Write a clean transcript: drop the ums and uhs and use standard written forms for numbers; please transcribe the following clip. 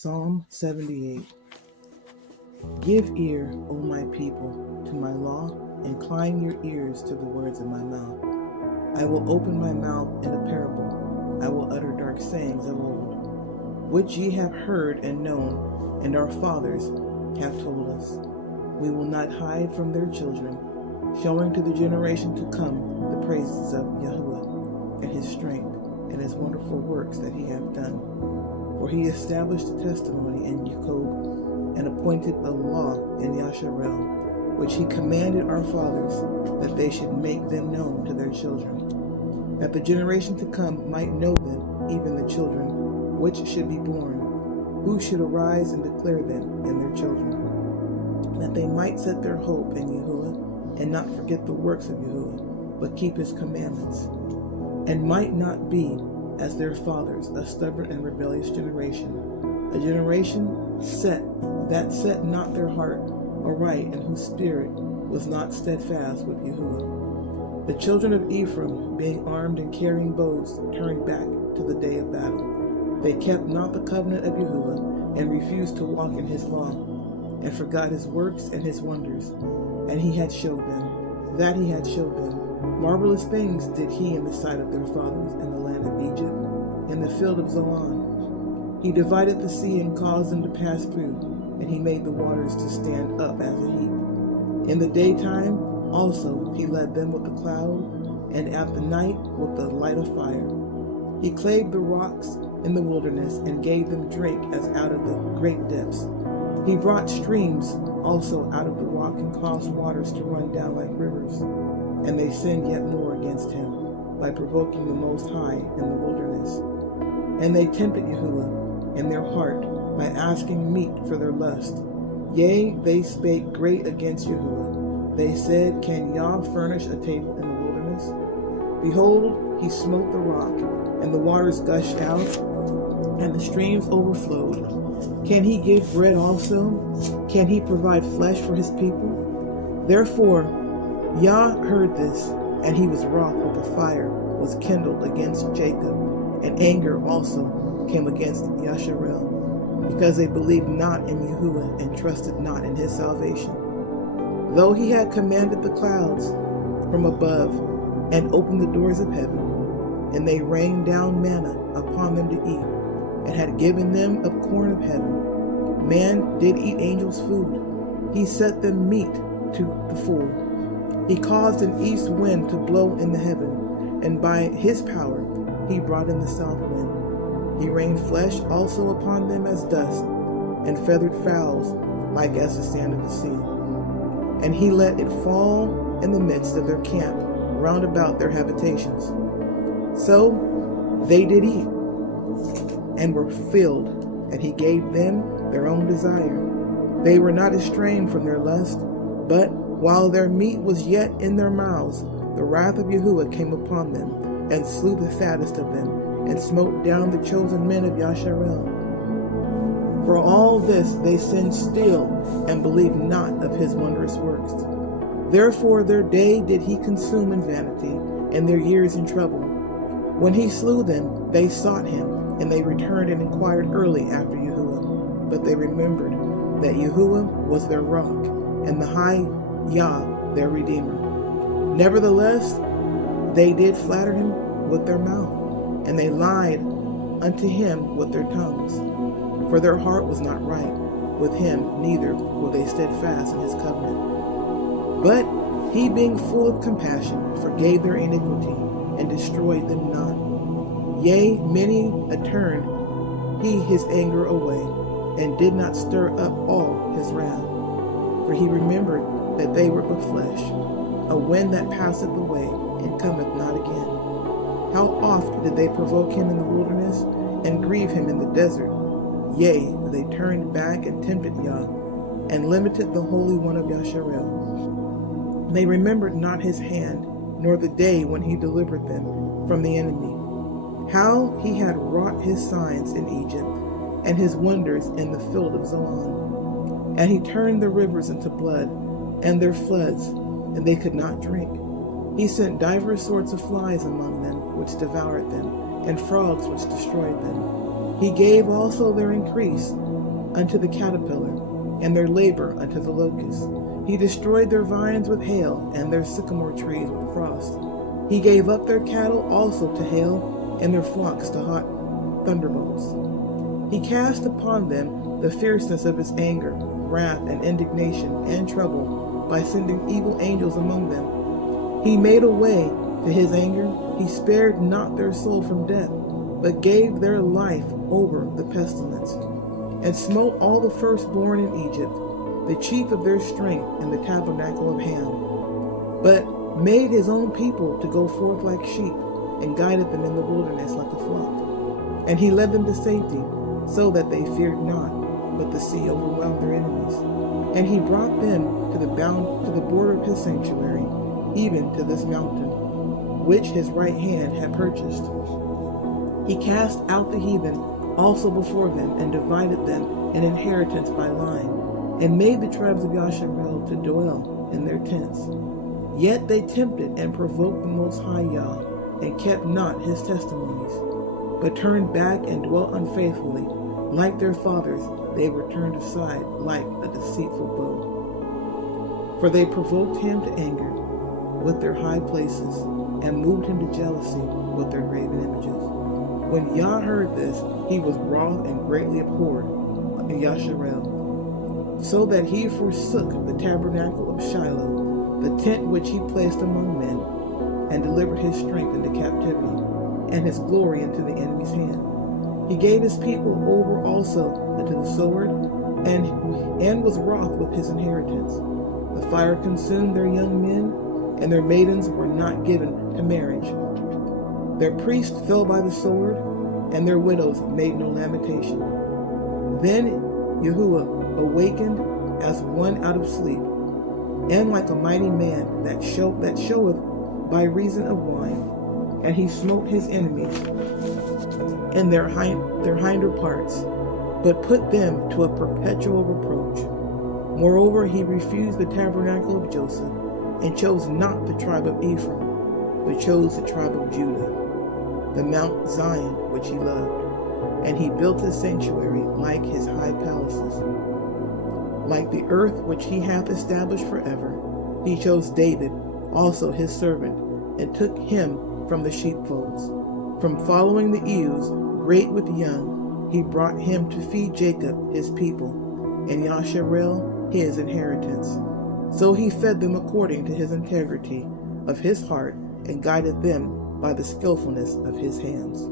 Psalm 78. Give ear, O my people, to my law, incline your ears to the words of my mouth. I will open my mouth in a parable, I will utter dark sayings of old, which ye have heard and known, and our fathers have told us. We will not hide from their children, showing to the generation to come the praises of Yahuwah, and his strength, and his wonderful works that he hath done. For he established a testimony in Jacob, and appointed a law in Yasharel, which he commanded our fathers, that they should make them known to their children, that the generation to come might know them, even the children which should be born, who should arise and declare them and their children, that they might set their hope in Yahuwah, and not forget the works of Yahuwah, but keep his commandments, and might not be as their fathers, a stubborn and rebellious generation, a generation that set not their heart aright, and whose spirit was not steadfast with Yahuwah. The children of Ephraim, being armed and carrying bows, turned back to the day of battle. They kept not the covenant of Yahuwah, and refused to walk in his law, and forgot his works and his wonders. And he had showed them. Marvelous things did he in the sight of their fathers in the land of Egypt, in the field of Zoan. He divided the sea and caused them to pass through, and he made the waters to stand up as a heap. In the daytime also he led them with a cloud, and at the night with the light of fire. He clave the rocks in the wilderness, and gave them drink as out of the great depths. He brought streams also out of the rock, and caused waters to run down like rivers. And they sinned yet more against him, by provoking the Most High in the wilderness. And they tempted Yahuwah in their heart, by asking meat for their lust. Yea, they spake great against Yahuwah. They said, Can Yah furnish a table in the wilderness? Behold, he smote the rock, and the waters gushed out, and the streams overflowed. Can he give bread also? Can he provide flesh for his people? Therefore Yah heard this, and he was wroth with a fire was kindled against Jacob, and anger also came against Yasharel, because they believed not in Yahuwah, and trusted not in his salvation. Though he had commanded the clouds from above, and opened the doors of heaven, and they rained down manna upon them to eat, and had given them of corn of heaven. Man did eat angels' food. He set them meat to the full. He caused an east wind to blow in the heaven, and by his power he brought in the south wind. He rained flesh also upon them as dust, and feathered fowls like as the sand of the sea. And he let it fall in the midst of their camp, round about their habitations. So they did eat, and were filled, and he gave them their own desire. They were not estranged from their lust, but while their meat was yet in their mouths, the wrath of Yahuwah came upon them, and slew the fattest of them, and smote down the chosen men of Yasharel. For all this they sinned still, and believed not of his wondrous works. Therefore their day did he consume in vanity, and their years in trouble. When he slew them, they sought him, and they returned and inquired early after Yahuwah. But they remembered that Yahuwah was their rock, and the high Yah their Redeemer. Nevertheless, they did flatter him with their mouth, and they lied unto him with their tongues. For their heart was not right with him, neither were they steadfast in his covenant. But he, being full of compassion, forgave their iniquity, and destroyed them not. Yea, many turned he his anger away, and did not stir up all his wrath. For he remembered that they were but flesh, a wind that passeth away, and cometh not again. How oft did they provoke him in the wilderness, and grieve him in the desert? Yea, they turned back and tempted Yah, and limited the Holy One of Yasharel. They remembered not his hand, nor the day when he delivered them from the enemy. How he had wrought his signs in Egypt, and his wonders in the field of Zoan. And he turned the rivers into blood, and their floods, and they could not drink. He sent divers sorts of flies among them, which devoured them, and frogs which destroyed them. He gave also their increase unto the caterpillar, and their labor unto the locust. He destroyed their vines with hail, and their sycamore trees with frost. He gave up their cattle also to hail, and their flocks to hot thunderbolts. He cast upon them the fierceness of his anger, wrath, and indignation, and trouble, by sending evil angels among them. He made a way to his anger. He spared not their soul from death, but gave their life over the pestilence, and smote all the firstborn in Egypt, the chief of their strength in the tabernacle of Ham, but made his own people to go forth like sheep, and guided them in the wilderness like a flock. And he led them to safety, so that they feared not, but the sea overwhelmed their enemies. And he brought them to the border of his sanctuary, even to this mountain, which his right hand had purchased. He cast out the heathen also before them, and divided them an inheritance by line, and made the tribes of Yasharel to dwell in their tents. Yet they tempted and provoked the Most High Yah, and kept not his testimonies, but turned back and dwelt unfaithfully. Like their fathers, they were turned aside like a deceitful bow. For they provoked him to anger with their high places, and moved him to jealousy with their graven images. When Yah heard this, he was wroth and greatly abhorred Yasharel, so that he forsook the tabernacle of Shiloh, the tent which he placed among men, and delivered his strength into captivity, and his glory into the enemy's hand. He gave his people over also unto the sword, and was wroth with his inheritance. The fire consumed their young men, and their maidens were not given to marriage. Their priests fell by the sword, and their widows made no lamentation. Then Yahuwah awakened as one out of sleep, and like a mighty man that showeth by reason of wine, and he smote his enemies in their hinder parts, but put them to a perpetual reproach. Moreover, he refused the tabernacle of Joseph, and chose not the tribe of Ephraim, but chose the tribe of Judah, the Mount Zion which he loved. And he built his sanctuary like his high palaces. Like the earth which he hath established forever, he chose David, also his servant, and took him from the sheepfolds. From following the ewes, great with young, he brought him to feed Jacob his people, and Yasharel his inheritance. So he fed them according to his integrity of his heart, and guided them by the skillfulness of his hands.